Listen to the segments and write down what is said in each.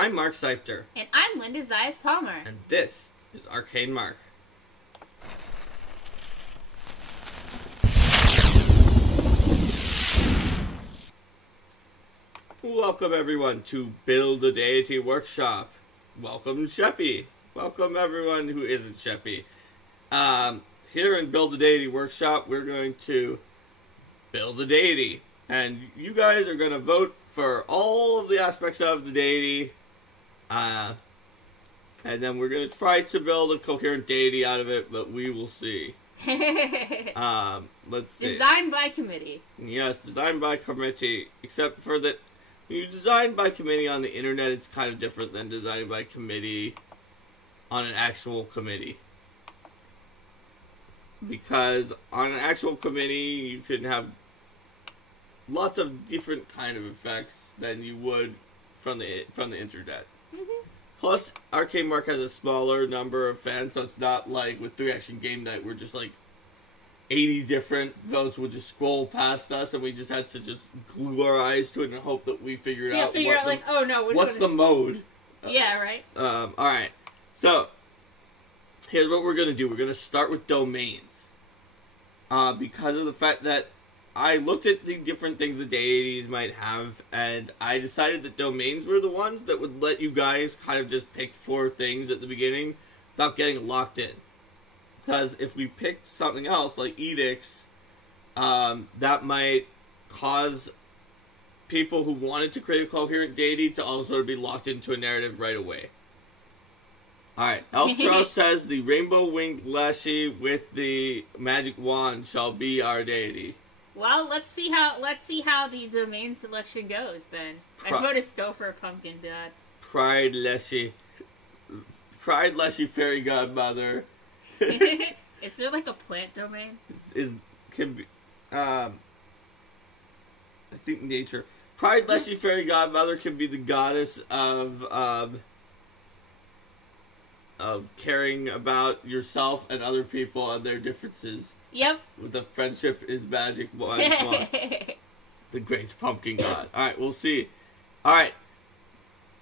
I'm Mark Seifter. And I'm Linda Zayas Palmer. And this is Arcane Mark. Welcome everyone to Build a Deity Workshop. Welcome Sheppy. Welcome everyone who isn't Sheppy. Here in Build a Deity Workshop, we're going to build a deity. And you guys are going to vote for all of the aspects of the deity. And then we're going to try to build a coherent deity out of it, but we will see. Let's see. Designed by committee. Yes, designed by committee. Except for that, when you design by committee on the internet, it's kind of different than designing by committee on an actual committee. Because on an actual committee, you can have lots of different kind of effects than you would from the internet. Mm-hmm. Plus, Arcane Mark has a smaller number of fans, so it's not like with 3-Action Game Night, where just like 80 different votes would just scroll past us, and we just had to just glue our eyes to it and hope that we figured out what's the mode. Yeah, right. Alright. So, here's what we're going to do. We're going to start with domains. Because of the fact that I looked at the different things the deities might have, and I decided that domains were the ones that would let you guys kind of just pick 4 things at the beginning without getting locked in. Because if we picked something else, like edicts, that might cause people who wanted to create a coherent deity to also be locked into a narrative right away. Alright, Elftro says the rainbow-winged Leshy with the magic wand shall be our deity. Well, let's see how the domain selection goes then. I voted still for a pumpkin god. Pride Leshy, fairy godmother. Is there like a plant domain? Can be. I think nature. Pride Leshy, fairy godmother can be the goddess of caring about yourself and other people and their differences. Yep. With the friendship is magic one. The great pumpkin god. Alright, we'll see. Alright.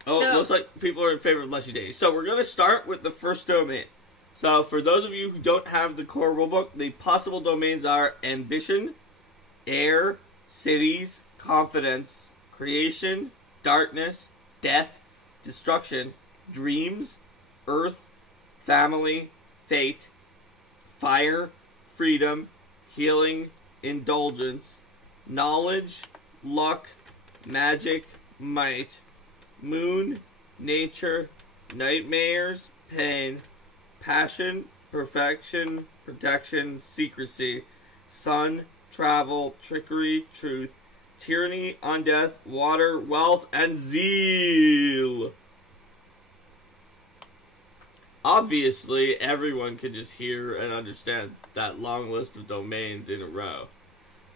Looks like people are in favor of Leshy Day. So we're going to start with the first domain. So for those of you who don't have the core rulebook, the possible domains are ambition, air, cities, confidence, creation, darkness, death, destruction, dreams, earth, family, fate, fire, freedom, healing, indulgence, knowledge, luck, magic, might, moon, nature, nightmares, pain, passion, perfection, protection, secrecy, sun, travel, trickery, truth, tyranny, undeath, water, wealth, and zeal. Obviously, everyone could just hear and understand that long list of domains in a row.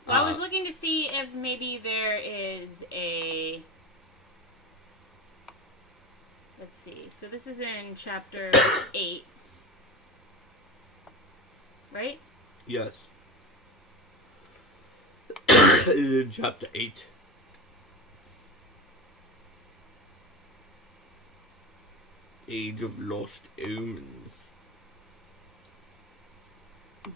Well, I was looking to see if maybe there is a... Let's see. So this is in chapter 8. Right? Yes. It is in chapter 8. Age of Lost Omens.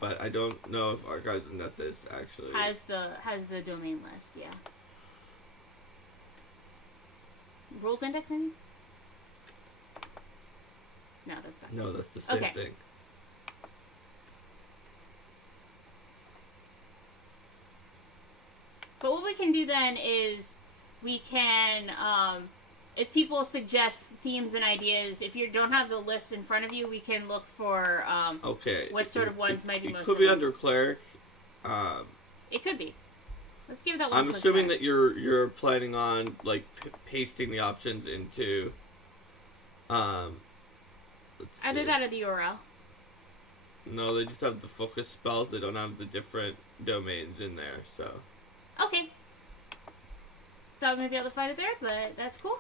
But I don't know if Archives of Nethys actually has the domain list, yeah. Rules index maybe? No, that's fine. No, that's the same thing. But what we can do then is we can as people suggest themes and ideas, if you don't have the list in front of you, we can look for what sort of ones might be most. It could be under cleric. It could be. Let's give that one. I'm assuming that you're planning on like pasting the options into. Let's see. Either that or the URL. No, they just have the focus spells. They don't have the different domains in there. So. Okay. Thought we might be able to find it there, but that's cool.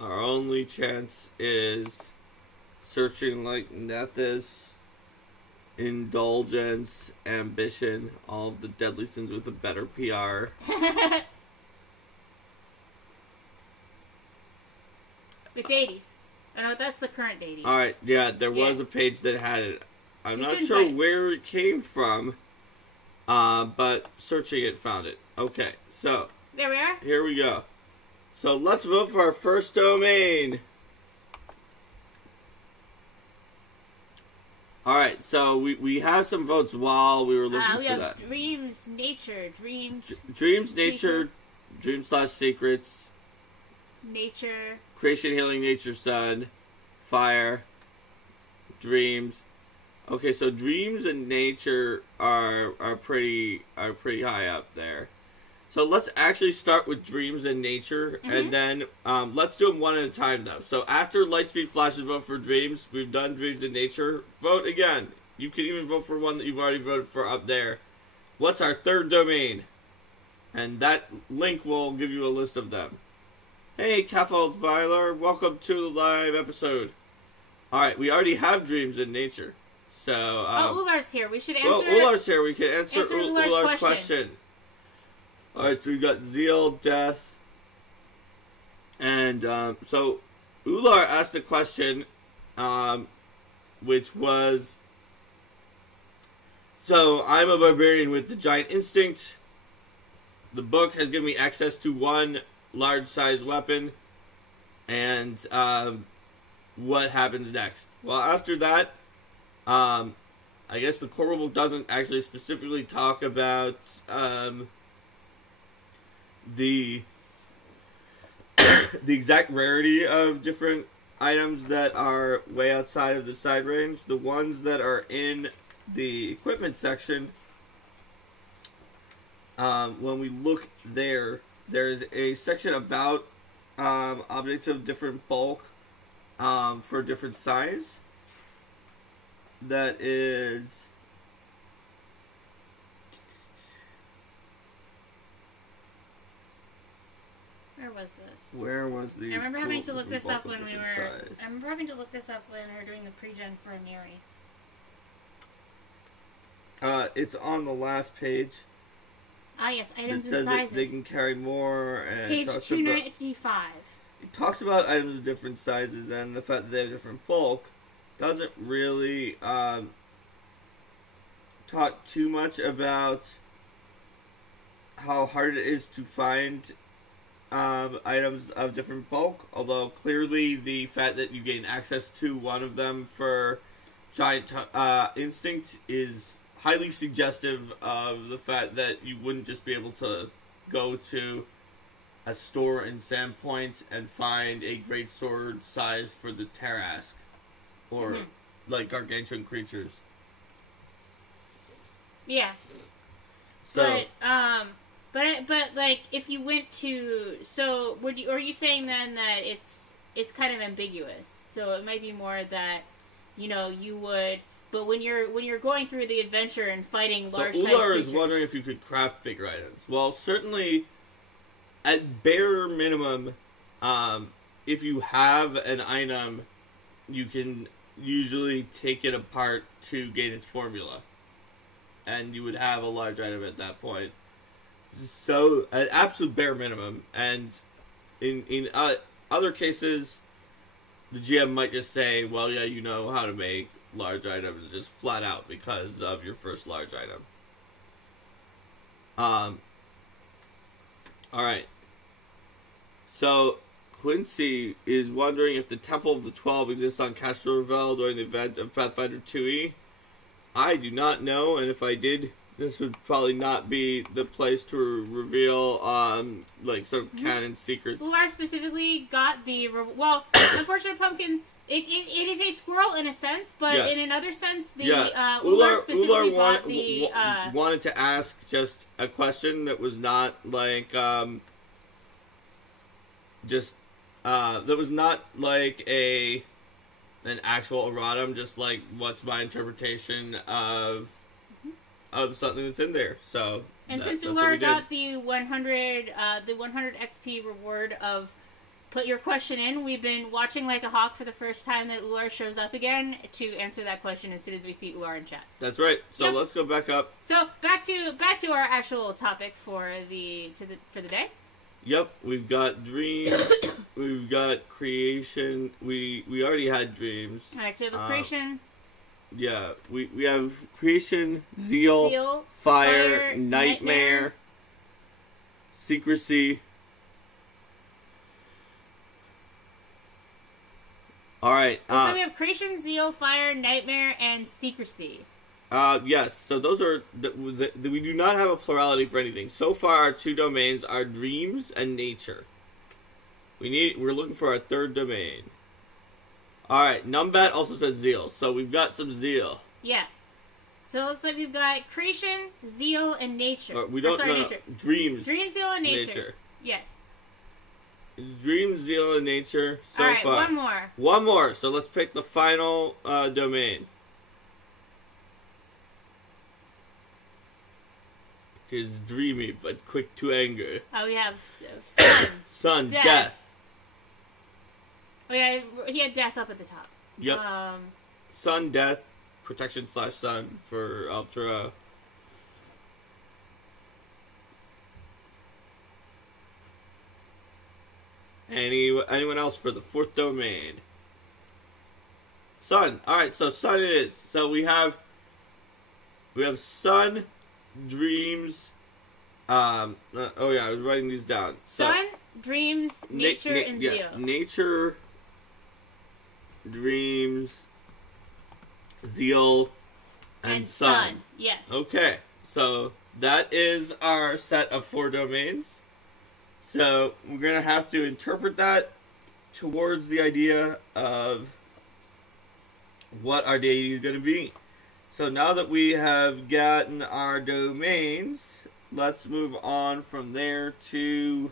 Our only chance is searching like Nethys, Indulgence, Ambition, all of the deadly sins with a better PR. With deities. Oh no, that's the current deities. Alright, yeah, there was a page that had it. I'm not sure where it came from, but searching it found it. Okay, so. There we are. Here we go. So let's vote for our first domain. Alright, so we have some votes while we were looking for that. Dreams, nature, dreams. Dreams, nature, dreams/secrets. Nature. Creation, healing, nature, sun. Fire. Dreams. Okay, so dreams and nature are pretty high up there. So let's actually start with dreams and nature, and then let's do them one at a time, though. So after Lightspeed flashes vote for dreams, we've done dreams and nature. Vote again. You can even vote for one that you've already voted for up there. What's our third domain? And that link will give you a list of them. Hey, Caffold Byler, welcome to the live episode. Alright, we already have dreams and nature. So, Ular's here. We should answer. Well, Ular's here. We can answer Ular's question. Alright, so we got Zeal, Death, and so Ular asked a question, which was, so I'm a barbarian with the giant instinct. The book has given me access to one large-sized weapon, and what happens next? Well, after that, I guess the core rulebook doesn't actually specifically talk about the exact rarity of different items that are way outside of the side range. The ones that are in the equipment section, when we look there's a section about objects of different bulk for different size. That is... Where was this? I remember having to look this up when we were... I remember having to look this up when we were doing the pre-gen for Neri. It's on the last page. Ah, yes, items and sizes. It says that they can carry more. And page 295. It talks about items of different sizes and the fact that they have different bulk. Doesn't really talk too much about how hard it is to find items of different bulk, although clearly the fact that you gain access to one of them for giant instinct is highly suggestive of the fact that you wouldn't just be able to go to a store in Sandpoint and find a great sword sized for the Tarask or like gargantuan creatures. Yeah. So But like, if you went to, so are you saying then that it's kind of ambiguous? So it might be more that, you would, but when you're going through the adventure and fighting large size creatures. Ular is wondering if you could craft bigger items. Well, certainly, at bare minimum, if you have an item, you can usually take it apart to gain its formula, and you would have a large item at that point. So, an absolute bare minimum, and in other cases, the GM might just say, well, yeah, you know how to make large items just flat out because of your first large item. Alright. So, Quincy is wondering if the Temple of the 12 exists on Castrovel during the event of Pathfinder 2e. I do not know, and if I did, this would probably not be the place to reveal, sort of canon secrets. Ular specifically got the... Well, unfortunately, Pumpkin, it is a squirrel in a sense, but in another sense, Ular specifically got the... wanted to ask just a question that was not, that was not like an actual erratum, just like, what's my interpretation of something that's in there. So, and since Ular got the 100 XP reward of put your question in, we've been watching like a hawk for the first time that Ular shows up again to answer that question as soon as we see Ular in chat. That's right. So let's go back up. So back to our actual topic for the day. Yep, we've got dreams. We've got creation. We already had dreams. All right, so we have a creation. Yeah, we have creation, zeal, fire, nightmare, secrecy. All right. So we have creation, zeal, fire, nightmare, and secrecy. Yes. So those are we do not have a plurality for anything. So far, our two domains are dreams and nature. We're looking for a third domain. All right. Numbat also says zeal, so we've got some zeal. Yeah. So it looks like we've got creation, zeal, and nature. Nature. Dreams. Dreams, zeal, and nature. Yes. Dreams, zeal, and nature so far. All right, one more. One more. So let's pick the final domain. It is dreamy but quick to anger. Oh, we have sun. Sun, death. Oh yeah, he had death up at the top. Yep. Sun, death, protection / sun for Ultra. Anyone else for the fourth domain? Sun. All right, so sun it is. So we have sun, dreams. I was writing these down. Sun, dreams, nature, and zeal. Nature, dreams, zeal, and sun. Yes. Okay, so that is our set of 4 domains. So we're going to have to interpret that towards the idea of what our deity is going to be. So now that we have gotten our domains, let's move on from there to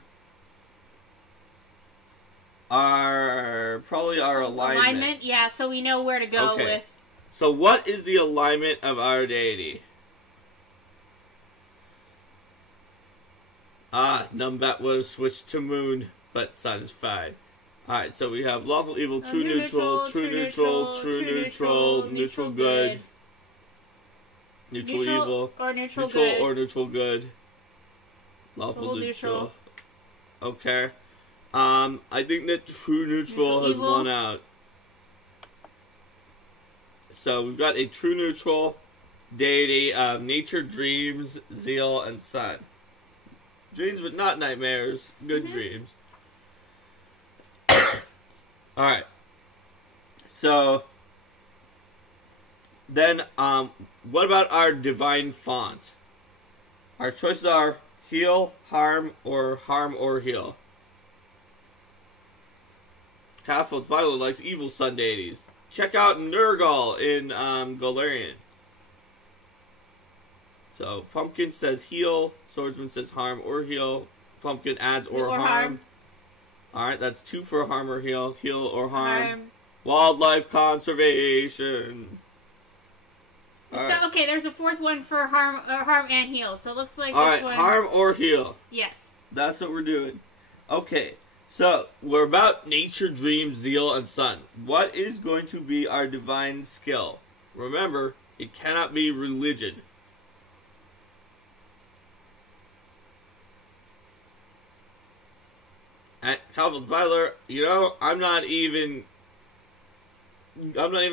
our alignment. Alignment, yeah, so we know where to go with. So what is the alignment of our deity? Numbat would have switched to moon, but sun is fine. Alright, so we have lawful evil, true neutral, true neutral, true neutral, neutral good, neutral evil, or neutral good, or neutral good, lawful neutral. Okay. I think that true neutral has won out. So we've got a true neutral deity of nature, dreams, zeal, and sun. Dreams but not nightmares. Good dreams. Alright. So then what about our divine font? Our choices are heal, harm, or heal. Catholic Bible likes evil sun deities. Check out Nurgle in Golarion. So Pumpkin says heal, Swordsman says harm or heal, Pumpkin adds or harm. Alright, that's 2 for harm or heal, heal or harm. Wildlife conservation. So, okay, there's a 4th one for harm and heal, so it looks like this one... harm or heal. Yes. That's what we're doing. Okay, so we're about nature, dreams, zeal, and sun. What is going to be our divine skill? Remember, it cannot be religion. At Calvin's Butler, I'm not even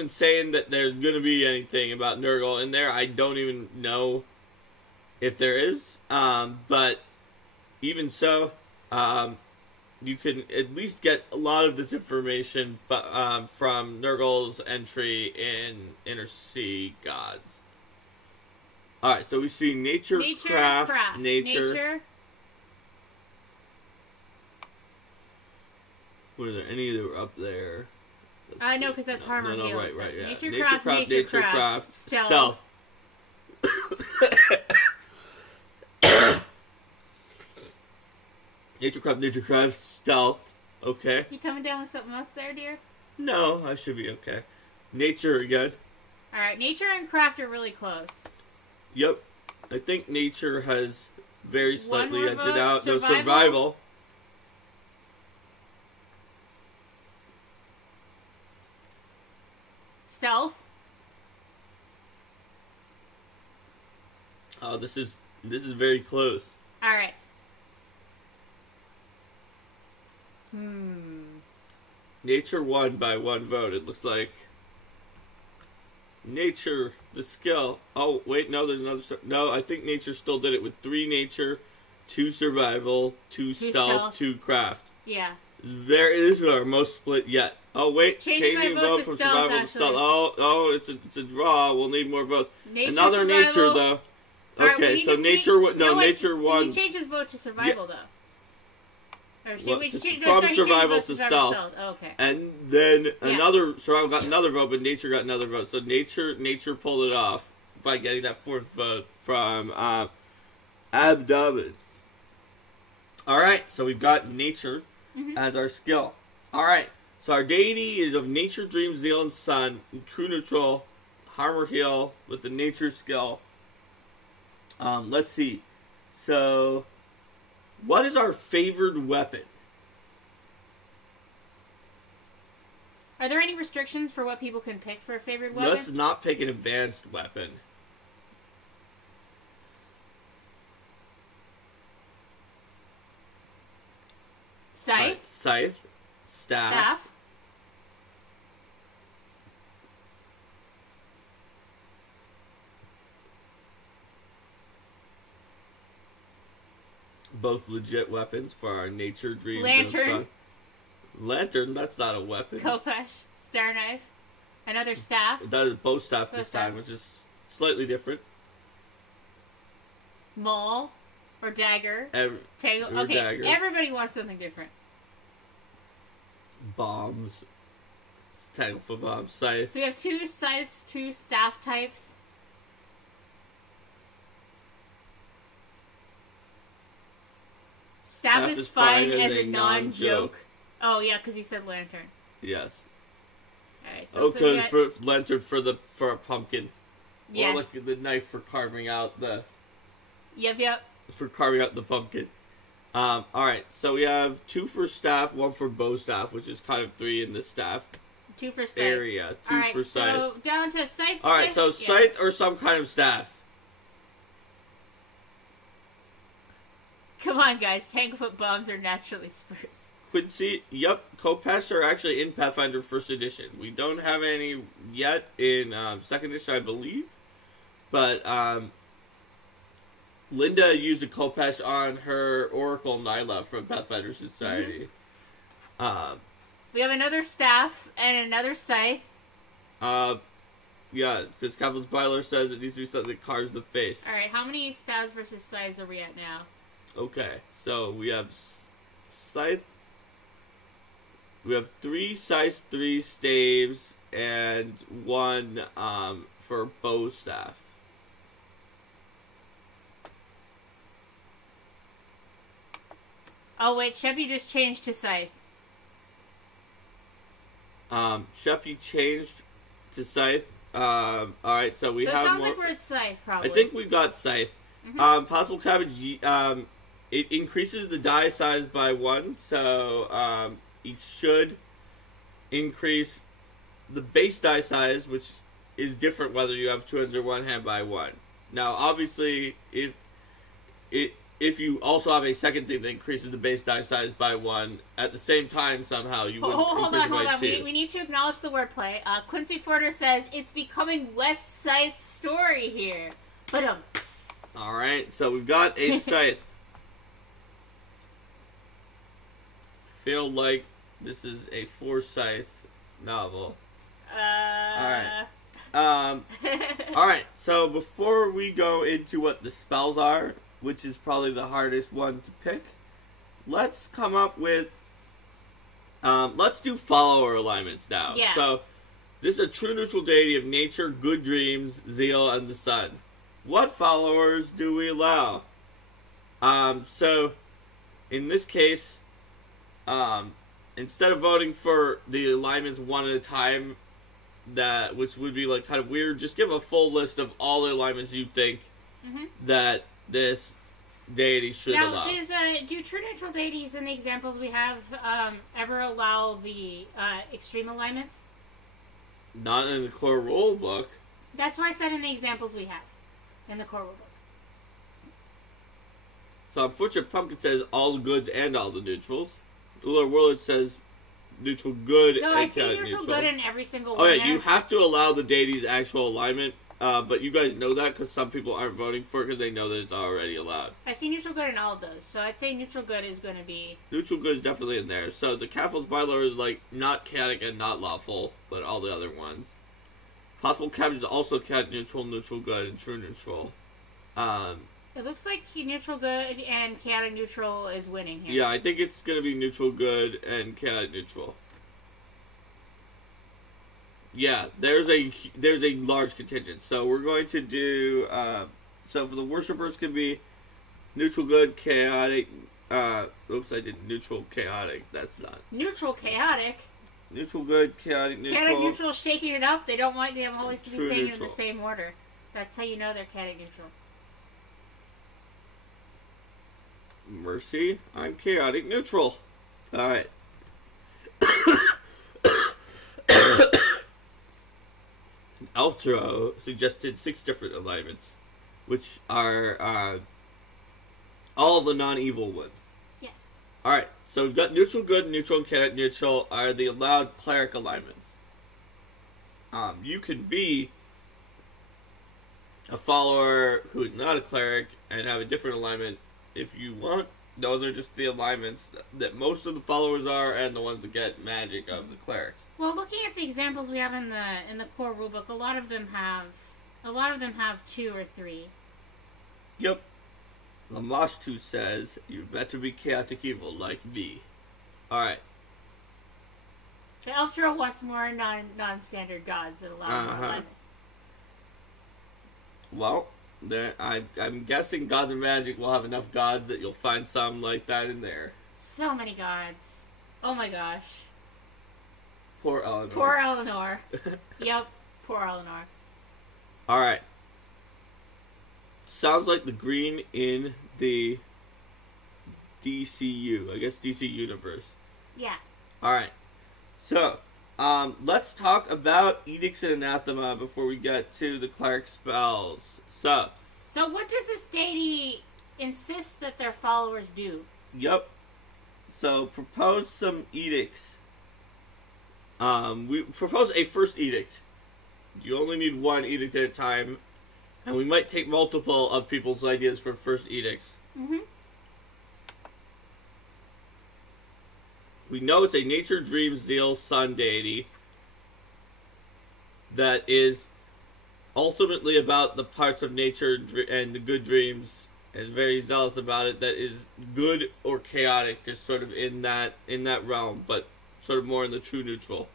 saying that there's going to be anything about Nurgle in there. I don't even know if there is. But even so, you can at least get a lot of this information from Nurgle's entry in Inner Sea Gods. Alright, so we see nature, craft, nature. What are there? Any that were up there? I know, because that's harm or heal. Right, yeah. Nature craft, stealth. Nature craft, stealth. Okay. You coming down with something else there, dear? No, I should be okay. Nature again. Alright, nature and craft are really close. Yep. I think nature has very slightly edged it out. Survival. No, survival. Stealth. Oh, this is very close. All right. Nature won by 1 vote. It looks like nature, the skill. Oh, wait, no, there's another. No, I think nature still did it with 3 nature, 2 survival, 2 stealth, 2 craft. Yeah. There is our most split yet. Oh, wait, changing vote from survival to stealth. Oh, it's a draw. We'll need more votes. Another nature, though. Okay, so nature won. He changed his vote to survival, though. Or from survival to stealth. Oh, okay. And then another survival got another vote, but nature got another vote. So nature pulled it off by getting that 4th vote from Abdomens. All right, so we've got nature as our skill. All right, so our deity is of nature, dream, zeal, and sun. True neutral, harm or heal with the nature skill. Let's see. So, what is our favored weapon? Are there any restrictions for what people can pick for a favorite weapon? Let's not pick an advanced weapon. Scythe? Scythe. Staff. Both legit weapons for our nature, dreams, Lantern. And sun. Lantern, that's not a weapon. Khopesh, star knife, another staff. That is bow staff this time, which is slightly different. Maul or dagger. Tangle. Okay, dagger. Everybody wants something different. Bombs. Tangle for bombs. Scythe. So we have 2 scythes, 2 staff types. Staff is fine as a non-joke. Oh, yeah, because you said lantern. Yes. Alright, so because for lantern for a pumpkin. Yes. Or like the knife for carving out the... Yep. For carving out the pumpkin. Alright, so we have 2 for staff, 1 for bow staff, which is kind of 3 in the staff 2 for scythe. area. 2 for scythe. So down to scythe. Alright, so scythe or some kind of staff. Come on, guys. Tanglefoot bombs are naturally spruce. Quincy, yep. Khopesh are actually in Pathfinder 1st edition. We don't have any yet in 2nd edition, I believe. But Linda used a Khopesh on her Oracle Nyla from Pathfinder Society. We have another staff and another scythe. Yeah, because Captain's Byler says it needs to be something that carves the face. Alright, how many staffs versus scythes are we at now? Okay, so we have scythe. We have 3 scythes, 3 staves, and 1 for bow staff. Oh wait, Sheppy just changed to scythe. Sheppy changed to scythe. Alright, so we have. So it sounds more... like we're at scythe, probably. I think we've got scythe. Possible cabbage. It increases the die size by 1, so it should increase the base die size, which is different whether you have 2 hands or 1 hand by 1. Now, obviously, if you also have a second thing that increases the base die size by 1 at the same time, somehow you would hold on. 2. We need to acknowledge the wordplay. Quincy Forder says it's becoming West Scythe's story here. But all right, so we've got a scythe. Feel like this is a 4-scythe novel. Alright, so before we go into what the spells are, which is probably the hardest one to pick, let's come up with... let's do follower alignments now. Yeah. So, this is a true neutral deity of nature, good dreams, zeal, and the sun. What followers do we allow? So, in this case... instead of voting for the alignments one at a time, which would be like kind of weird, just give a full list of all the alignments you think that this deity should allow. Now, do true neutral deities in the examples we have ever allow the extreme alignments? Not in the core rule book. That's why I said in the examples we have in the core rule book. So Unfortunate Pumpkin says all the goods and all the neutrals. The Lord Warlord says neutral good. So and I see neutral good in every single one. Oh yeah, you have to allow the deity's actual alignment, but you guys know that because some people aren't voting for it because they know that it's already allowed. I see neutral good in all of those, so I'd say neutral good is going to be... Neutral good is definitely in there. So the Catfolk's Bylord is like not chaotic and not lawful, but all the other ones. Possible cabbage is also chaotic neutral, neutral good, and true neutral. It looks like neutral good and chaotic neutral is winning here. Yeah, I think it's going to be neutral good and chaotic neutral. Yeah, there's a large contingent. So we're going to do... so for the worshippers, could be neutral good, chaotic... oops, I did neutral, chaotic. That's not... Neutral, chaotic? Neutral good, chaotic neutral. Chaotic neutral shaking it up. They don't want them always to be saying in the same order. That's how you know they're chaotic neutral. Mercy, I'm chaotic neutral. Alright. Elftro suggested 6 different alignments, which are all the non-evil ones. Yes. Alright, so we've got neutral good, neutral, and chaotic neutral are the allowed cleric alignments. You can be a follower who's not a cleric and have a different alignment if you want. Those are just the alignments that most of the followers are, and the ones that get magic of the clerics. Well, looking at the examples we have in the core rulebook, a lot of them have 2 or 3. Yep. Lamashtu says, "You better be chaotic evil like me." All right. The Elftro wants more non-standard gods that allow more alignments. Well, I'm guessing Gods of Magic will have enough gods that you'll find some like that in there. So many gods. Oh my gosh. Poor Eleanor. Poor Eleanor. Yep, poor Eleanor. Alright. Sounds like the green in the DCU. I guess DC Universe. Yeah. Alright. So, let's talk about Edicts and Anathema before we get to the cleric spells. So what does this deity insist that their followers do? Yep. So, propose some edicts. We propose a first edict. You only need one edict at a time, and we might take multiple of people's ideas for first edicts. Mm-hmm. We know it's a nature, dream, zeal, sun deity that is ultimately about the parts of nature and the good dreams, and is very zealous about it, that is good or chaotic, just sort of in that realm, but sort of more in the true neutral.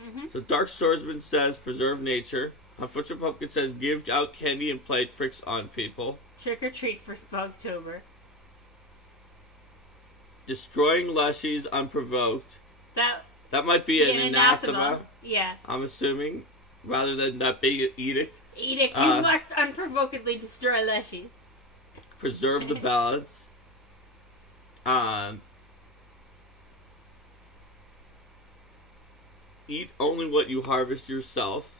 Mm-hmm. So Dark Swordsman says, preserve nature. Unfortunate Pumpkin says, give out candy and play tricks on people. Trick or treat for Spooktober. Destroying leshies unprovoked. That might be an anathema. Yeah. I'm assuming, rather than that being an edict. Edict, you must unprovokedly destroy leshies. Preserve the balance. Eat only what you harvest yourself.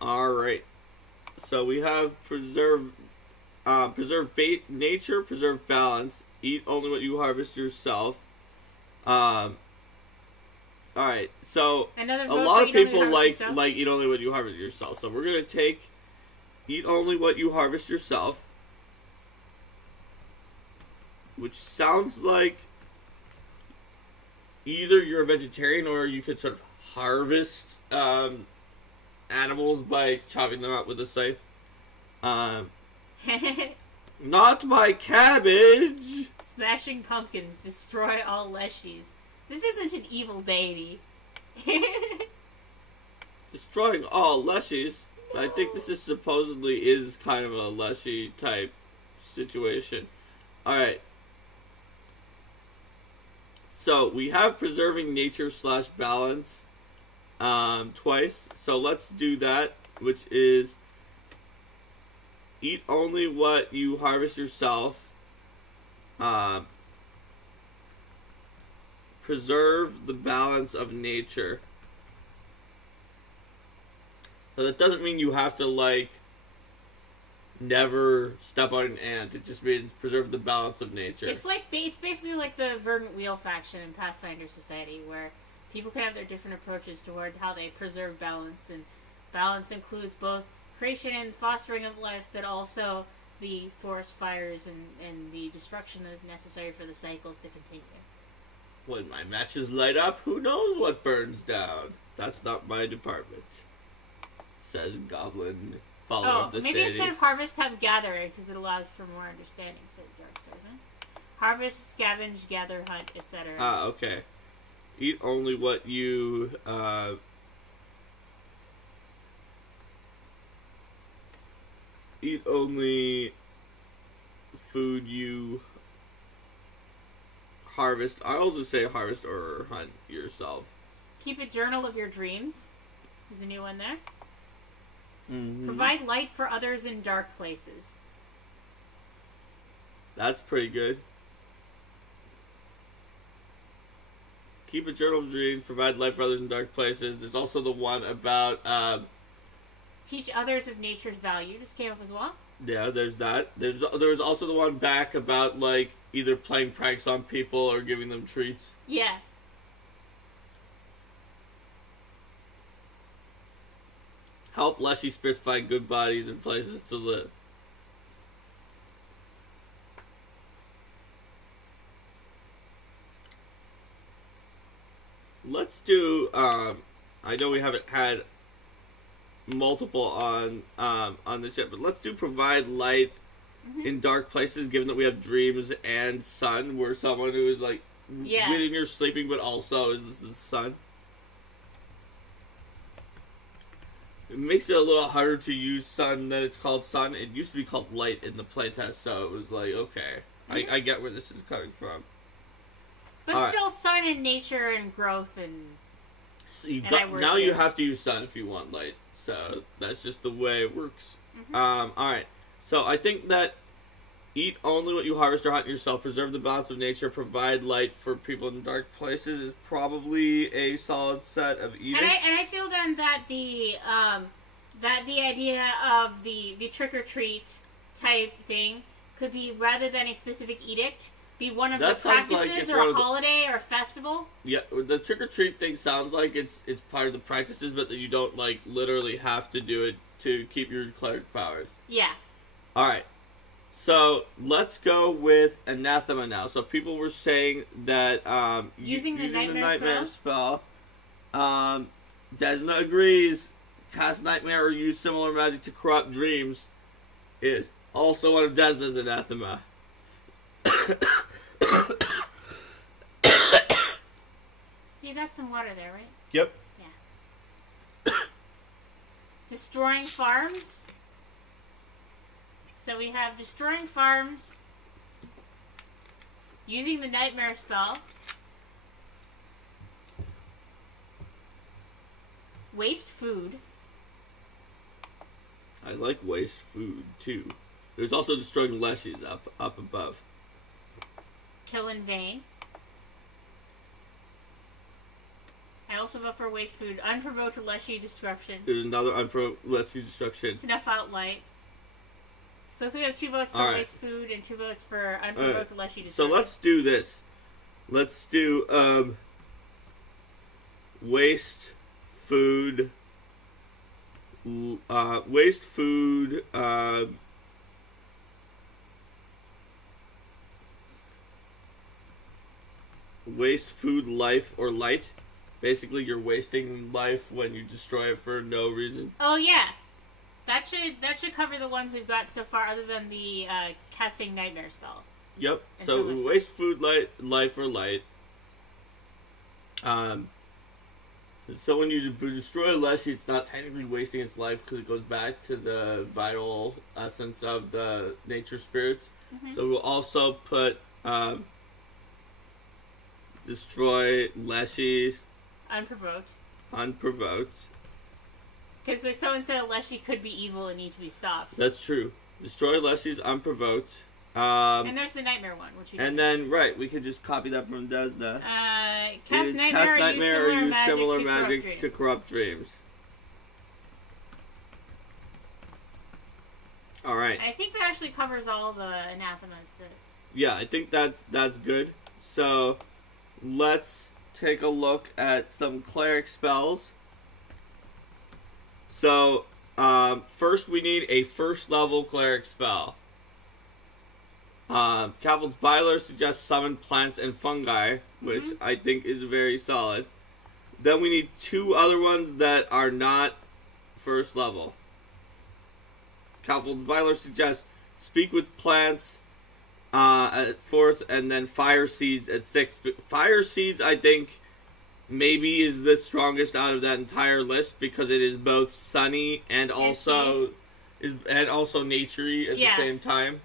Alright. So we have preserve nature, preserve balance, eat only what you harvest yourself. Alright, so a lot of people like eat only what you harvest yourself. So we're gonna take eat only what you harvest yourself, which sounds like either you're a vegetarian or you could sort of harvest animals by chopping them out with a scythe. Not my cabbage! Smashing pumpkins, destroy all leshies. This isn't an evil deity. Destroying all leshies? No. I think this supposedly is kind of a leshy type situation. Alright. So, we have preserving nature / balance twice. So let's do that, which is eat only what you harvest yourself. Preserve the balance of nature. So that doesn't mean you have to never step on an ant. It just means preserve the balance of nature. It's basically like the Verdant Wheel faction in Pathfinder Society, where people can have their different approaches toward how they preserve balance, and balance includes both creation and fostering of life, but also the forest fires and the destruction that is necessary for the cycles to continue. When my matches light up, who knows what burns down? That's not my department, says Goblin, follower of this maybe deity. Instead of harvest, have gather, because it allows for more understanding, said Dark Servant. Harvest, scavenge, gather, hunt, etc. Okay. Eat only what you, eat only food you harvest. I'll just say harvest or hunt yourself. Keep a journal of your dreams. There's a new one there. Mm-hmm. Provide light for others in dark places. That's pretty good. Keep a journal of dreams. Provide light for others in dark places. There's also the one about teach others of nature's value. Just came up as well. Yeah, there's that. There was also the one back about like either playing pranks on people or giving them treats. Yeah. Help Leshy spirits find good bodies and places to live. Let's do, I know we haven't had multiple on this yet, but let's do provide light in dark places, given that we have dreams and sun. We're someone who is like when you're sleeping, but also is the sun. It makes it a little harder to use sun that it's called sun. It used to be called light in the playtest, so it was like, okay, I get where this is coming from. But still sun and nature and growth and... So now you have to use sun if you want light. So that's just the way it works. Alright, so I think that eat only what you harvest or hunt yourself, preserve the balance of nature, provide light for people in dark places is probably a solid set of edicts. And I feel then that the idea of the trick or treat type thing could be, rather than a specific edict, be one of the practices or a holiday or a festival. Yeah, the trick or treat thing sounds like it's part of the practices, but that you don't like literally have to do it to keep your cleric powers. Yeah. All right. So let's go with anathema now. So people were saying that using the nightmare spell. Desna agrees. Cast nightmare or use similar magic to corrupt dreams is also one of Desna's anathema. You got some water there, right? Yep. Yeah. Destroying farms. So we have destroying farms, using the nightmare spell, waste food. I like waste food too. There's also destroying leshies up above. Kill in vain. I also vote for waste food. Unprovoked leshy destruction. There's another unprovoked leshy destruction. Snuff out light. So we have 2 votes for waste food and 2 votes for unprovoked leshy destruction. So let's do this. Let's do waste food. Waste food. Waste food, life, or light. Basically, you're wasting life when you destroy it for no reason. Oh yeah, that should cover the ones we've got so far, other than the casting nightmare spell. Yep. So waste food, life, or light. So when you destroy Leshy, it's not technically wasting its life because it goes back to the vital essence of the nature spirits. So we'll also put destroy Leshy. Unprovoked. Because if someone said Leshy could be evil and need to be stopped. That's true. Destroy Leshy's unprovoked. And there's the nightmare one, which we and then we could just copy that from Desna. Cast nightmare or use similar magic to corrupt dreams. All right. I think that actually covers all the anathemas. Yeah, I think that's good. So, let's take a look at some cleric spells. So, first we need a first level cleric spell. Caval's Byler suggests summon plants and fungi, which I think is very solid. Then we need 2 other ones that are not first level. Caval's Byler suggests speak with plants at 4th, and then fire seeds at 6th. Fire seeds, I think, maybe is the strongest out of that entire list because it is both sunny and also naturey at the same time.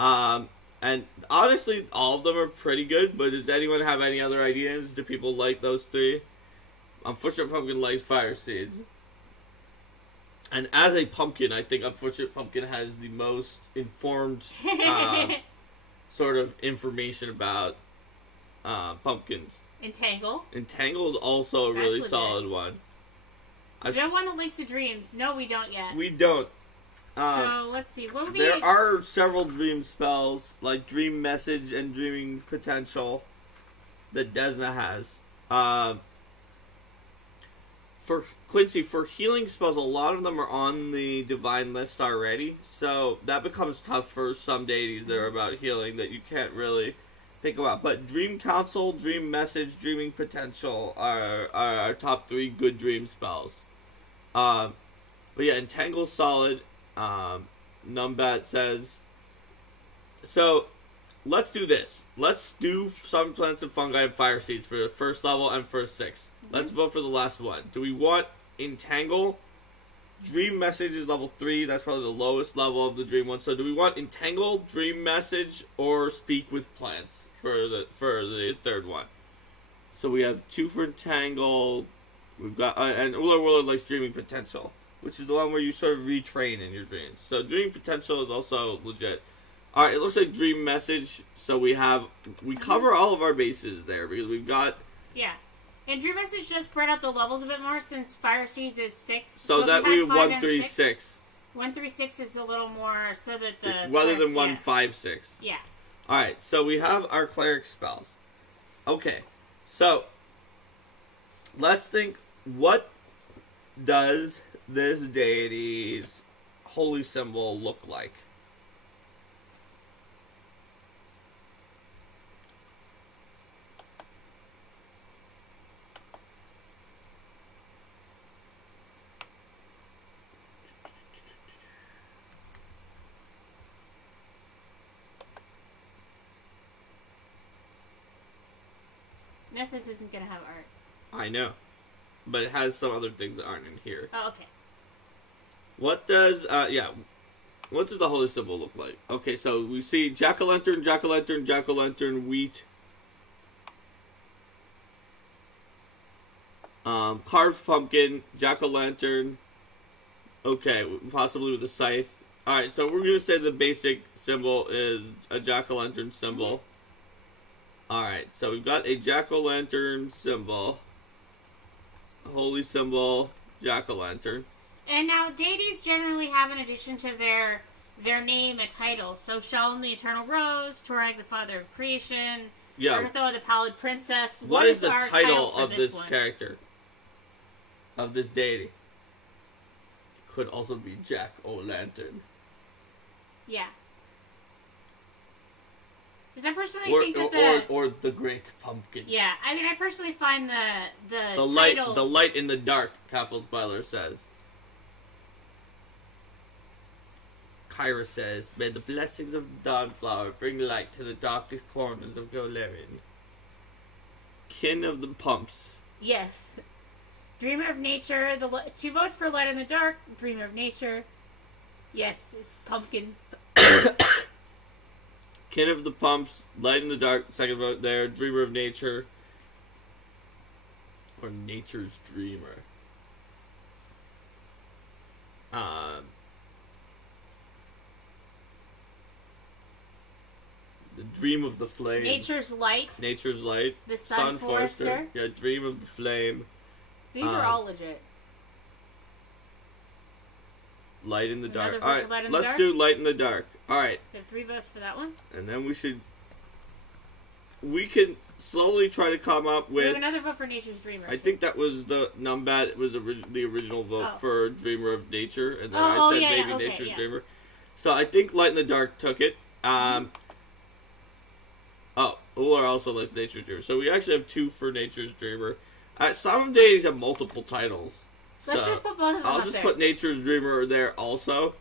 And honestly, all of them are pretty good. But does anyone have any other ideas? Do people like those 3? Unfortunate Pumpkin likes fire seeds. And as a pumpkin, I think Unfortunate Pumpkin has the most informed sort of information about pumpkins. Entangle. Entangle is also a really solid one. We have one that links to dreams. No, we don't yet. We don't. So, let's see. What would be... There are several dream spells, like Dream Message and Dreaming Potential, that Desna has. For Quincy, for healing spells, a lot of them are on the divine list already, so that becomes tough for some deities that are about healing that you can't really pick them up. But Dream Counsel, Dream Message, Dreaming Potential are our top 3 good dream spells. But yeah, Entangle's solid. Numbat says, so let's do this. Let's do some plants and fungi and fire seeds for the first level and first 6. Let's vote for the last one. Do we want Entangle? Dream Message is level 3. That's probably the lowest level of the dream one. So do we want Entangle, Dream Message, or Speak with Plants for the 3rd one? So we have 2 for Entangle. We've got and Ular Wuller likes Dreaming Potential, which is the one where you sort of retrain in your dreams. So Dreaming Potential is also legit. Alright, it looks like Dream Message. So we cover all of our bases there because we've got... Yeah. And Dream Message does spread out the levels a bit more since Fire Seeds is 6. So that we have 1, 3, 6. 1, 3, 6 is a little more so that the... Rather than 1, 5, 6. Yeah. Alright, so we have our cleric spells. Okay, so let's think, what does this deity's holy symbol look like? This isn't going to have art. I know. But it has some other things that aren't in here. Oh, okay. What does the holy symbol look like? Okay, so we see jack-o'-lantern, jack-o'-lantern, jack-o'-lantern, wheat. Carved pumpkin, jack-o'-lantern. Okay, possibly with a scythe. Alright, so we're going to say the basic symbol is a jack-o'-lantern symbol. Alright, so we've got a jack-o'-lantern symbol. A holy symbol, jack-o'-lantern. And now, deities generally have, in addition to their name, a title. So, Shalom, the Eternal Rose, Torag, the Father of Creation, Urtho, the Pallid Princess. What is the title of this character? Of this deity? It could also be Jack-o'-lantern. Yeah. Because I personally think that or the Great Pumpkin. Yeah, I mean, I personally find the title... The light in the dark, Kaffel's Byler says. Kyra says, may the blessings of the Dawnflower bring light to the darkest corners of Golarion. Kin of the Pumps. Yes. Dreamer of Nature, 2 votes for Light in the Dark, Dreamer of Nature. Yes, it's Pumpkin. Kin of the Pumps, Light in the Dark, 2nd vote there. Dreamer of Nature. Or Nature's Dreamer. The Dream of the Flame. Nature's Light. Nature's Light. The Sun Forester. Yeah, Dream of the Flame. These are all legit. Light in the dark. Another All vote for Light right, in the let's Dark? do light in the dark. All right. We have 3 votes for that one. And then we can slowly try to come up with. We have another vote for Nature's Dreamer. I think that was the Numbat was the original vote for Dreamer of Nature, and then I said maybe Nature's Dreamer. So I think Light in the Dark took it. Ular also likes Nature's Dreamer. So we actually have 2 for Nature's Dreamer. Some deities have multiple titles. Let's just put both of them I'll just put Nature's Dreamer there also.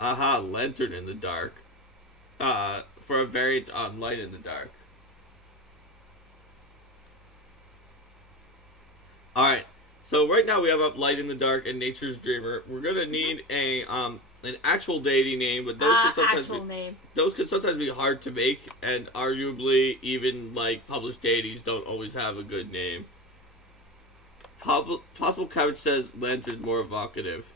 Lantern in the Dark. For a variant on Light in the Dark. Alright, so right now we have up Light in the Dark and Nature's Dreamer. We're gonna need an actual deity name, but those could sometimes be hard to make, and arguably even like published deities don't always have a good name. Possible Cabbage says Lantern's more evocative.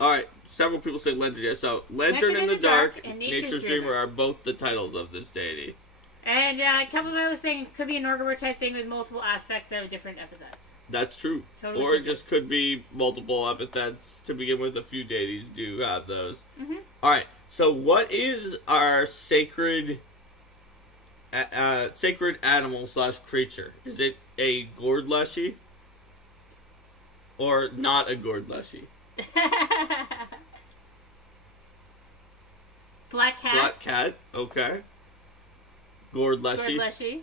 Alright, several people say Lantern. Yeah, so Lantern in the Dark and Nature's Dreamer are both the titles of this deity. And Kelvin was saying it could be a Norgrimmar type thing with multiple aspects that have different epithets. That's true. Totally or it just could be multiple epithets to begin with. A few deities do have those. Mm-hmm. Alright, so what is our sacred animal / creature? Is it a gourd leshy? Or not a gourd leshy? Black cat. Black cat, okay. Gourd leshy. Gourd leshy.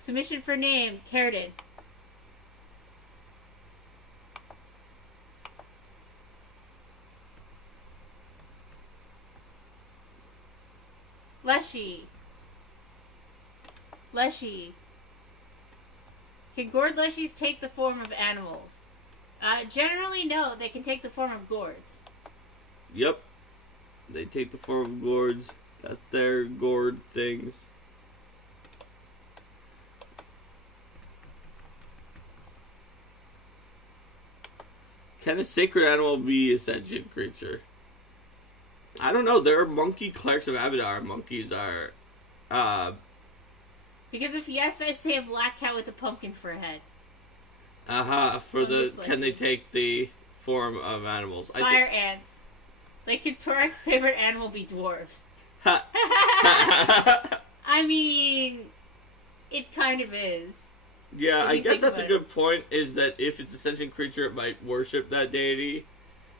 Submission for name, Keratin. Leshy. Leshy. Can gourd leshies take the form of animals? Generally, no. They can take the form of gourds. Yep. They take the form of gourds. That's their gourd things. Can a sacred animal be a sentient creature? I don't know. There are monkey clerics of Abadar. Monkeys are... Because if yes, I say a black cat with a pumpkin for a head. Can they take the form of animals? Fire ants. Like, could Torek's favorite animal be dwarves? I mean, it kind of is. Yeah, I guess that's a good point, is that if it's a sentient creature, it might worship that deity.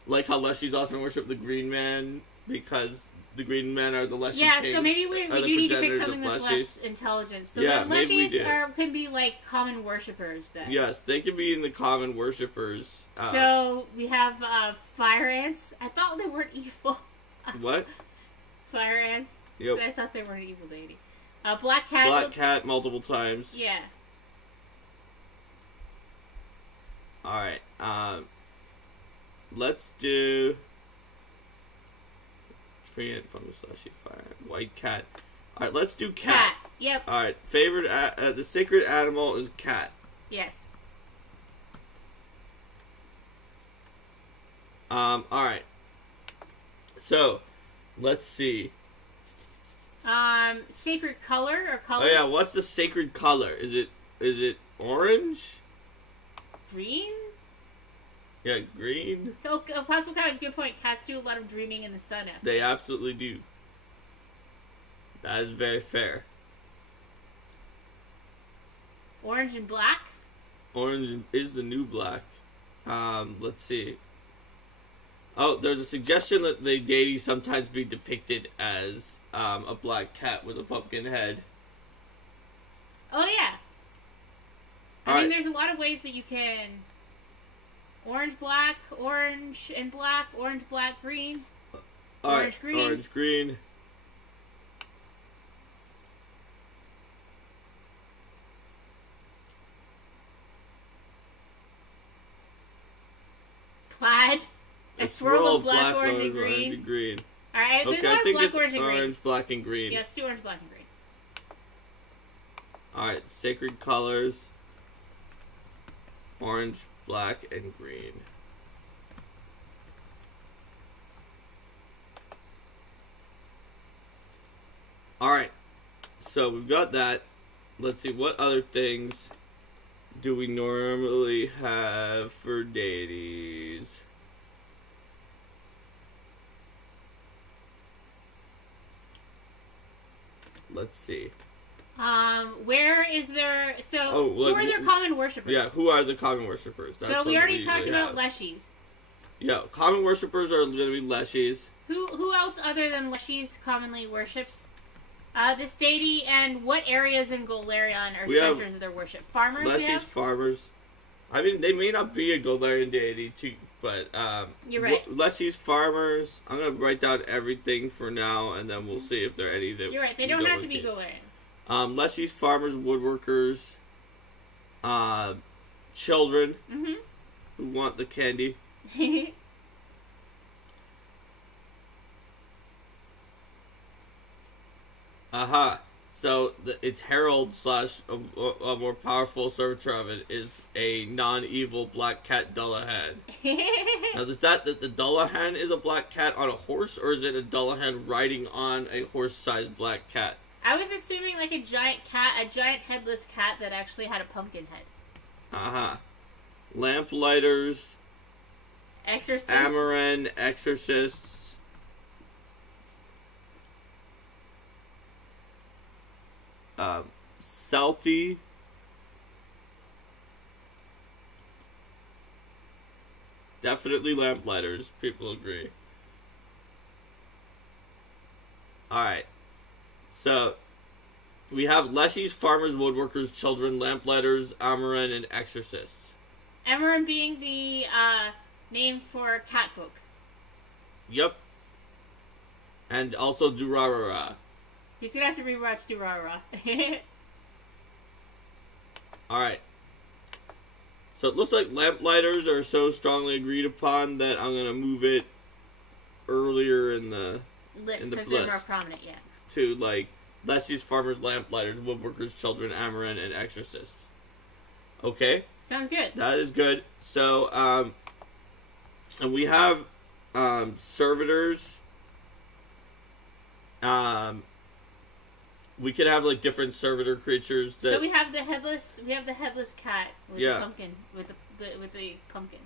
Like how Leshies often worship the Green Man, because the Green Men are the Leshy kings. So maybe we do need to pick something that's less intelligent. So then Leshies can be like common worshippers then. Yes, they can be in the common worshippers. So we have fire ants. I thought they weren't evil. What? Fire ants? Yep. So I thought they were an evil deity. Black cat. Black cat multiple times. Yeah. Alright, let's do tree ant, fungus, slushy, fire, white cat. Alright, let's do cat. Yep. Alright, favorite, the sacred animal is cat. Yes. Alright. So, let's see. Sacred color or colors? Oh yeah, what's the sacred color? Is it orange? Green? Yeah, green. Possible Cottage, good point. Cats do a lot of dreaming in the sun. They absolutely do. That is very fair. Orange and black? Orange is the new black. Let's see. Oh, there's a suggestion that the deity sometimes be depicted as a black cat with a pumpkin head. Oh, yeah. I mean, there's a lot of ways that you can... Orange, black, orange and black, orange, black, green. Orange, green. Orange, green. Plaid. A swirl of black, orange, and green. Orange and green. Alright, there's a lot of black, orange, and green. Orange, black, and green. Yeah, let's do orange, black, and green. Alright, sacred colors. Orange, black, and green. Alright, so we've got that. Let's see, what other things do we normally have for deities? Let's see. Where is there... So, who are their common worshippers? Yeah, who are the common worshippers? So we already talked about Leshies. Yeah, common worshippers are going to be Leshies. Who else other than Leshies commonly worships this deity, and what areas in Golarion are centers of their worship? Farmers, Leshies, farmers. I mean, they may not be a Golarion deity, too, but... You're right. Leshies, farmers. I'm going to write down everything for now, and then we'll see if there are any that... You're right, they don't have to be Golarion. Leshies, farmers, woodworkers, children who want the candy. Aha. So its herald / a more powerful servitor of it is a non-evil black cat Dullahan. Now, is that the Dullahan is a black cat on a horse, or is it a Dullahan riding on a horse-sized black cat? I was assuming like a giant headless cat that actually had a pumpkin head. Aha. Lamplighters. Exorcists. Amaran, exorcists. Salty. Definitely lamplighters. People agree. Alright. So, we have Leshies, farmers, woodworkers, children, lamplighters, Amaran, and exorcists. Amaran being the name for catfolk. Yep. And also Durarara. He's gonna have to rewatch Durarara. Alright. So it looks like lamplighters are so strongly agreed upon that I'm gonna move it earlier in the list because they're more prominent, yeah. To like Leshies, farmers, lamplighters, woodworkers, children, Amaran, and exorcists. Okay. Sounds good. That is good. So, and we have servitors. We could have like different servitor creatures. That, so we have the headless cat with the pumpkin with the pumpkin.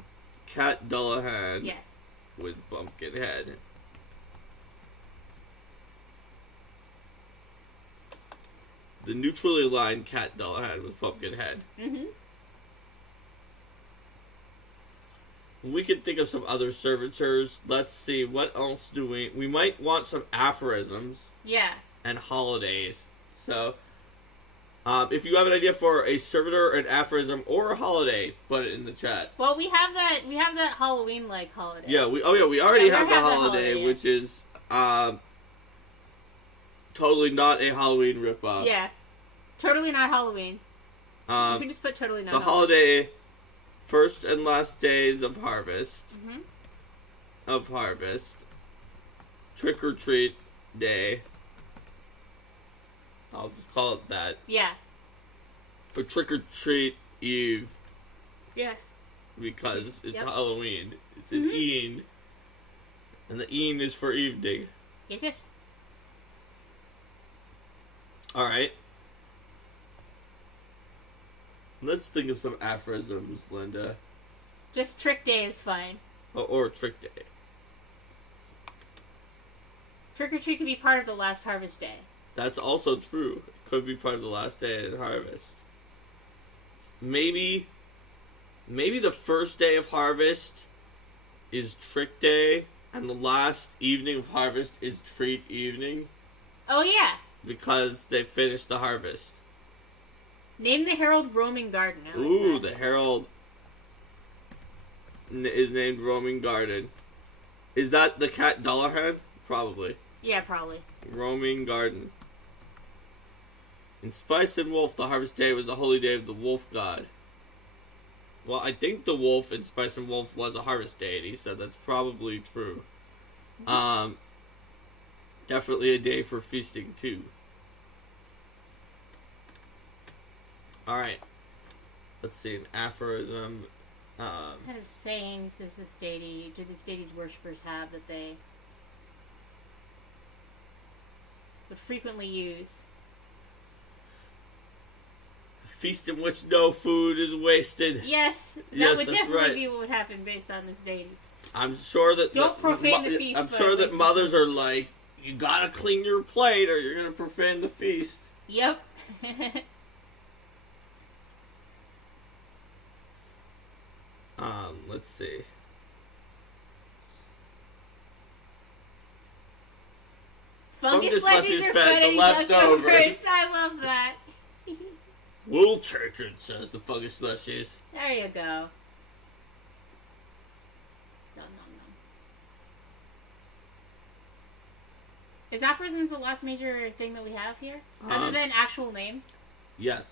Cat Dullahan. Yes. With pumpkin head. The neutrally aligned cat Dullahan with pumpkin head. Mm-hmm. We can think of some other servitors. Let's see, what else do we might want some aphorisms. Yeah. And holidays. So, if you have an idea for a servitor, an aphorism, or a holiday, put it in the chat. Well, we have that Halloween-like holiday. Yeah, we already have the holiday, which is totally not a Halloween ripoff. Yeah, totally not Halloween. You can just put totally not. The holiday, first and last days of harvest. Mm-hmm. Of harvest. Trick or treat day. I'll just call it that. Yeah. For trick or treat eve. Yeah. Because it's Halloween. It's an een. And the een is for evening. Yes. Alright. Let's think of some aphorisms, Linda. Just trick day is fine. Or trick day. Trick or treat could be part of the last harvest day. That's also true. It could be part of the last day of harvest. Maybe the first day of harvest is trick day, and the last evening of harvest is treat evening. Oh, yeah. Because they finished the harvest. Name the herald Roaming Garden. Ooh, the herald is named Roaming Garden. Is that the cat Dullahan? Probably. Yeah, probably. Roaming Garden. In Spice and Wolf, the harvest day was the holy day of the wolf god. Well, I think the wolf in Spice and Wolf was a harvest deity, so that's probably true. Definitely a day for feasting, too. Alright. Let's see, an aphorism. What kind of sayings do this deity's worshippers have that they would frequently use? feast in which no food is wasted. Yes, that would definitely be what would happen based on this deity. I'm sure that... Don't profane the feast. I'm sure that mothers are like, you gotta clean your plate or you're gonna profane the feast. Yep. Let's see. Fungus slushies are fed the leftovers. I love that. We'll take it, says the fungus slushies. There you go. Nom, nom, nom. Is aphorisms the last major thing that we have here? Other than actual name? Yes.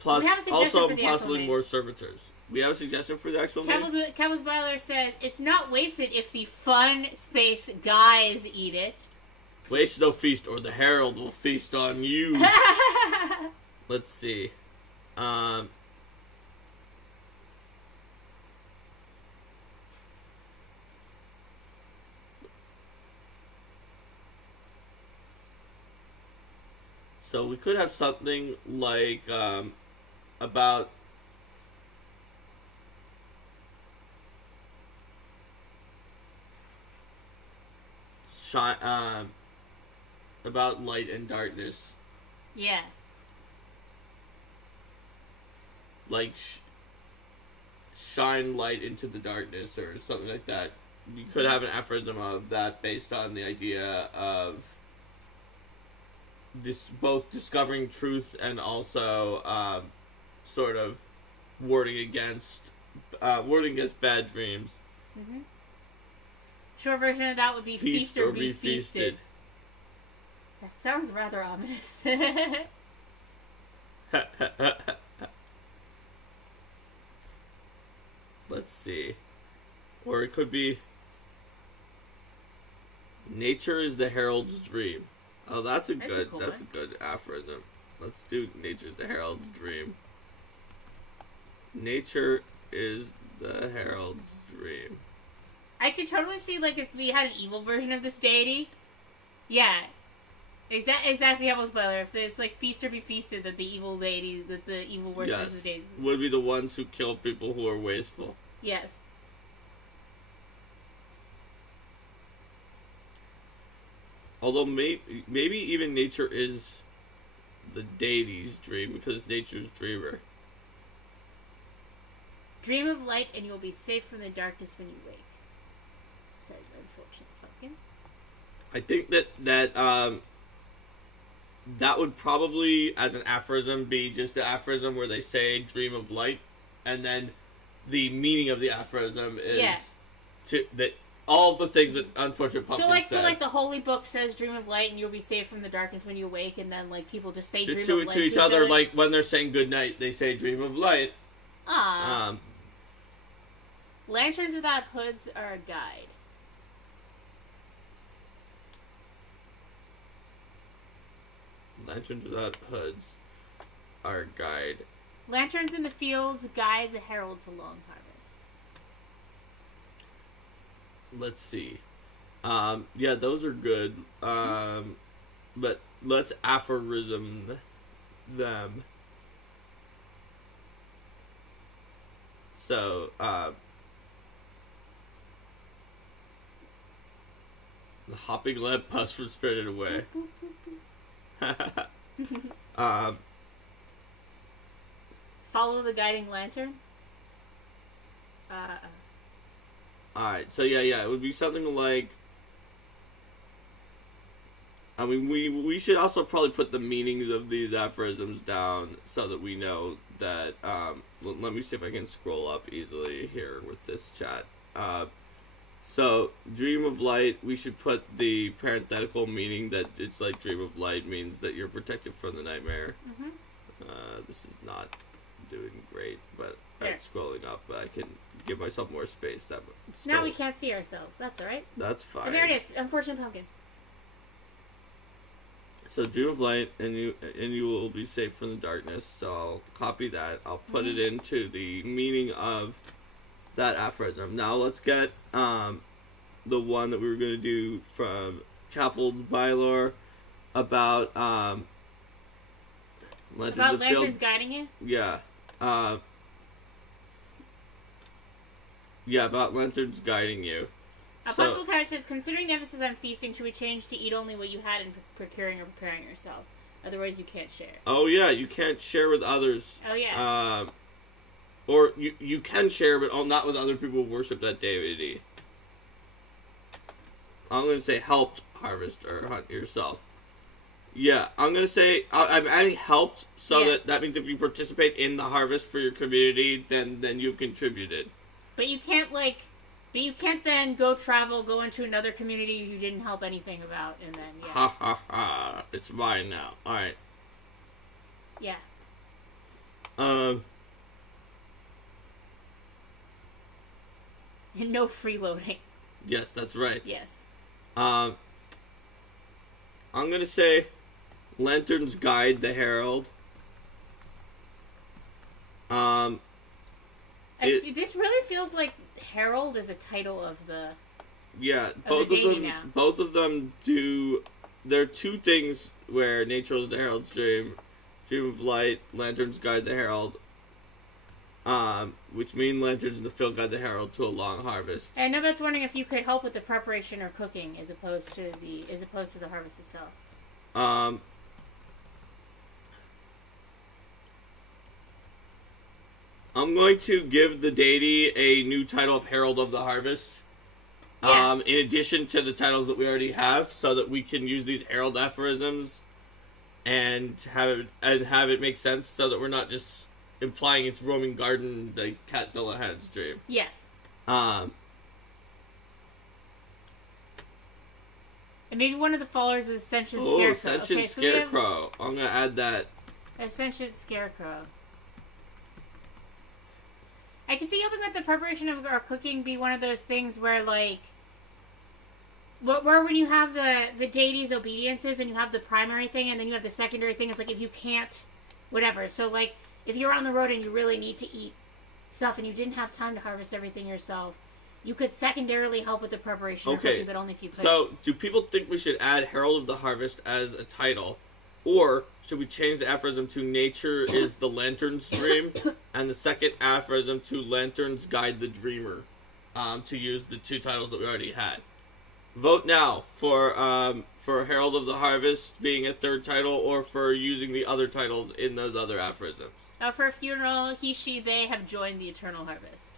Plus, we have a suggestion also for the possibly name. More servitors. We have a suggestion for the actual name? Campbell's Byler says, it's not wasted if the fun space guys eat it. Waste no feast, or the herald will feast on you. Let's see. So we could have something like about about light and darkness. Yeah. Like shine light into the darkness or something like that. You could have an aphorism of that based on the idea of this both discovering truth and also sort of warding against bad dreams. Mm-hmm. Short version of that would be feast or be feasted. That sounds rather ominous. Let's see. Or it could be nature is the herald's dream. Oh, that's a good aphorism. Let's do nature's the herald's dream. Nature is the herald's dream. I could totally see, like, if we had an evil version of this deity. Yeah. Exactly how it was Butler. If it's like feast or be feasted, that the evil deity, that the evil version of the deity would be the ones who kill people who are wasteful. Yes. Although maybe even nature is the deity's dream because nature's dreamer. Dream of light and you'll be safe from the darkness when you wake, says unfortunate pumpkin. I think that would probably, as an aphorism, be just an aphorism where they say dream of light, and then the meaning of the aphorism is all of the things that unfortunate pumpkin said. So like the holy book says dream of light and you'll be saved from the darkness when you awake, and then like people just say dream of light to each other, like when they're saying good night, they say dream of light. Lanterns without hoods are a guide. Lanterns without hoods are a guide. Lanterns in the fields guide the herald to long harvest. Let's see. Yeah, those are good. But let's aphorism them. So, the hopping lamp puffs from Spirited Away. Follow the guiding lantern. Alright, so yeah, it would be something like. I mean, we should also probably put the meanings of these aphorisms down so that we know that. Let me see if I can scroll up easily here with this chat. So, dream of light, we should put the parenthetical meaning that it's like dream of light means that you're protected from the nightmare. Mm-hmm. This is not doing great, but I'm scrolling up, but I can give myself more space. Now we can't see ourselves. That's alright. That's fine. Oh, there it is. Unfortunate pumpkin. So, dream of light, and you will be safe from the darkness. So, I'll copy that. I'll put it into the meaning of that aphorism. Now let's get the one that we were going to do from Campbell's Bylor about About lanterns guiding you? Yeah. Yeah, about lanterns guiding you. A possible character is, considering the emphasis on feasting, should we change to eat only what you had in procuring or preparing yourself? Otherwise, you can't share. Oh, yeah, you can't share with others. Oh, yeah. Or you can share, but not with other people who worship that deity. I'm going to say helped harvest or hunt yourself. Yeah, I'm going to say, I'm adding helped, so that means if you participate in the harvest for your community, then you've contributed. But you can't, then go into another community you didn't help anything about, and then, yeah. Ha ha ha, it's mine now. Alright. Yeah. And no freeloading. Yes, that's right. Yes. I'm gonna say Lanterns Guide the Herald. This really feels like Herald is a title of the... Yeah, both of them do... There are two things where nature is the herald's dream. Dream of light, lanterns guide the herald. Which mean lanterns in the field guide the herald to a long harvest. And nobody's wondering if you could help with the preparation or cooking as opposed to the harvest itself. I'm going to give the deity a new title of Herald of the Harvest. Yeah. In addition to the titles that we already have, so that we can use these Herald aphorisms and have it make sense, so that we're not just implying it's roaming garden like Cat Dillahan's dream. Yes. And maybe one of the followers is Sentient Scarecrow. Sentient Scarecrow. I'm gonna add that. A Sentient Scarecrow. I can see helping with the preparation of our cooking be one of those things where, like, where when you have the deity's obediences and you have the primary thing and then you have the secondary thing, it's like if you can't, whatever. So, like, if you're on the road and you really need to eat stuff and you didn't have time to harvest everything yourself, you could secondarily help with the preparation of cooking, but only if you could. So, do people think we should add Herald of the Harvest as a title? Or should we change the aphorism to Nature is the Lantern's Dream, and the second aphorism to Lanterns Guide the Dreamer, to use the two titles that we already had? Vote now for Herald of the Harvest being a third title, or for using the other titles in those other aphorisms. For a funeral, he, she, they have joined the eternal harvest.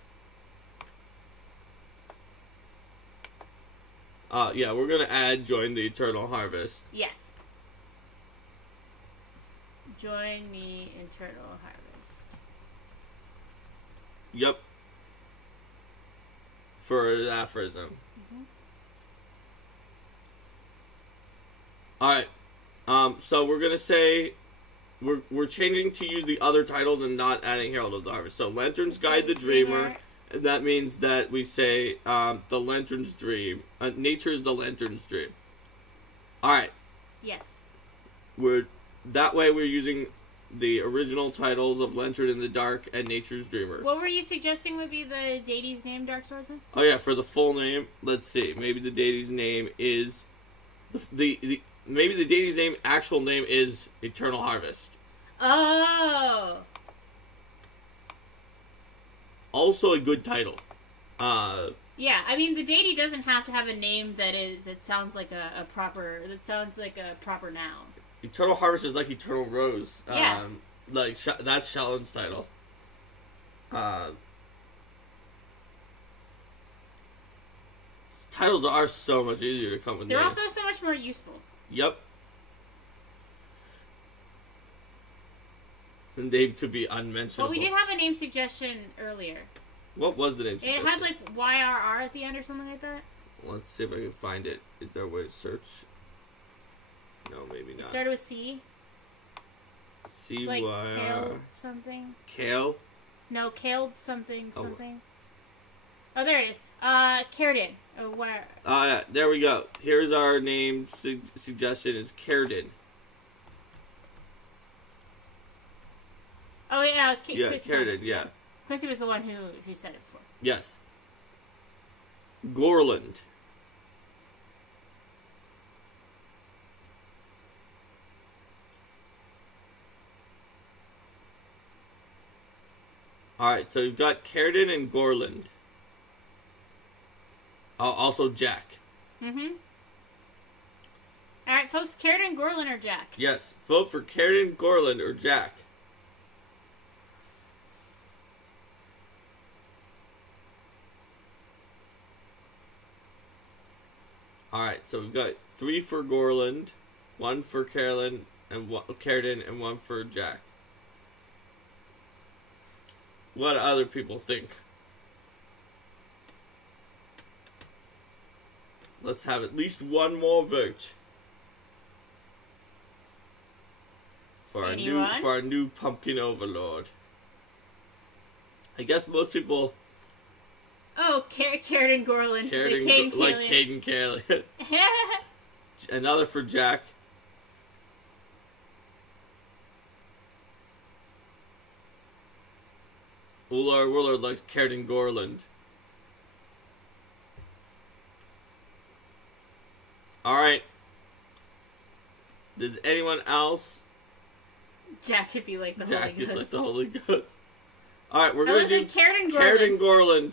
Yeah, we're gonna add join the eternal harvest. Yes. Join the eternal harvest. Yep. For an aphorism. Mm-hmm. Alright. So we're gonna say we're changing to use the other titles and not adding Herald of the Harvest. So Lanterns Guide the Dreamer. And that means that we say the Lantern's Dream. Nature is the Lantern's Dream. Alright. Yes. That way we're using the original titles of Lantern in the Dark and Nature's Dreamer. What were you suggesting would be the deity's name, Dark Swordsman? Oh yeah, for the full name, let's see. Maybe the deity's name is... maybe the deity's actual name is Eternal Harvest. Oh! Also a good title. Yeah, I mean, the deity doesn't have to have a name that sounds like a proper noun. Eternal Harvest is like Eternal Rose. Yeah. That's Shallan's title. Titles are so much easier to come with. They're also so much more useful. Yep. The name could be unmentionable. Well, we did have a name suggestion earlier. What was the name suggestion? It had, like, YRR at the end or something like that. Let's see if I can find it. Is there a way to search? No, maybe not. It started with C. C-Y-R... It's like kale something. Kale? No, kale something. Oh, there it is. Caredin. Oh, where? Yeah, there we go. Here's our name suggestion is Caredin. Oh, yeah. Caredin, yeah. Quincy was the one who said it before. Yes. Gorland. Alright, so you've got Caridan and Gorland. Also Jack. Mm-hmm. Alright, folks, Caridan, Gorland, or Jack? Yes, vote for Caridan, Gorland, or Jack. Alright, so we've got 3 for Gorland, 1 for Caridan, and 1 for Jack. What do other people think? Let's have at least one more vote for our new pumpkin overlord. I guess most people. Oh, Caridan Gorland. Like Caden Callion. Another for Jack. Our warlord likes Caridan Gorland. Alright. Does anyone else? Jack could be like the Holy Ghost. Jack is like the Holy Ghost. Alright, we're going to do Caridan Gorland.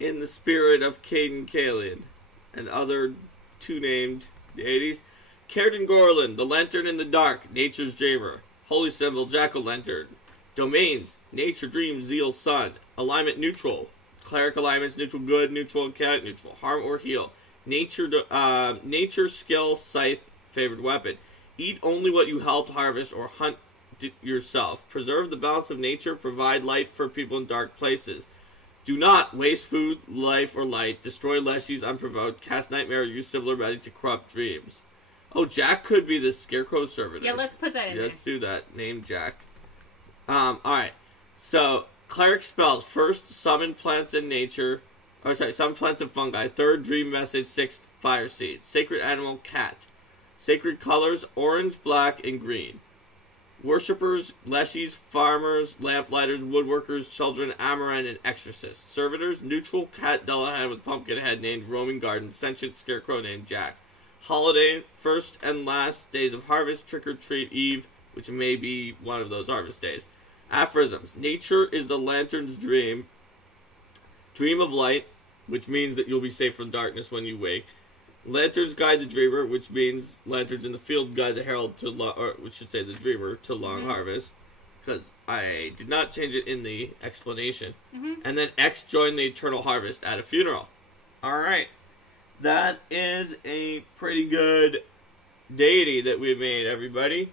In the spirit of Caden Callion and other 2 named deities. Caridan Gorland, the lantern in the dark, nature's dreamer. Holy symbol, jack-o'-lantern. Domains, nature, dream, zeal, sun. Alignment, neutral. Cleric alignments, neutral, good, neutral, chaotic, neutral. Harm or heal. Nature, skill, scythe, favored weapon. Eat only what you helped harvest or hunt yourself. Preserve the balance of nature. Provide light for people in dark places. Do not waste food, life, or light. Destroy leshies unprovoked. Cast nightmare or use similar magic to corrupt dreams. Oh, Jack could be the Scarecrow servitor. Yeah, let's put that in there. Let's do that. Name Jack. Alright. So, cleric spells. First, summon plants and nature. Summon plants and fungi. Third, dream message. Sixth, fire seed. Sacred animal, cat. Sacred colors, orange, black, and green. Worshippers, leshies, farmers, lamplighters, woodworkers, children, amaranth, and exorcists. Servitors, neutral cat Dullahan with pumpkin head named Roaming Garden. Sentient scarecrow named Jack. Holiday, first and last days of harvest, trick or treat, eve, which may be one of those harvest days. Aphorisms. Nature is the lantern's dream. Dream of light, which means that you'll be safe from darkness when you wake. Lanterns guide the dreamer, which means lanterns in the field guide the herald to the dreamer to long harvest. Because I did not change it in the explanation. And then X join the eternal harvest at a funeral. Alright. That is a pretty good deity that we made, everybody.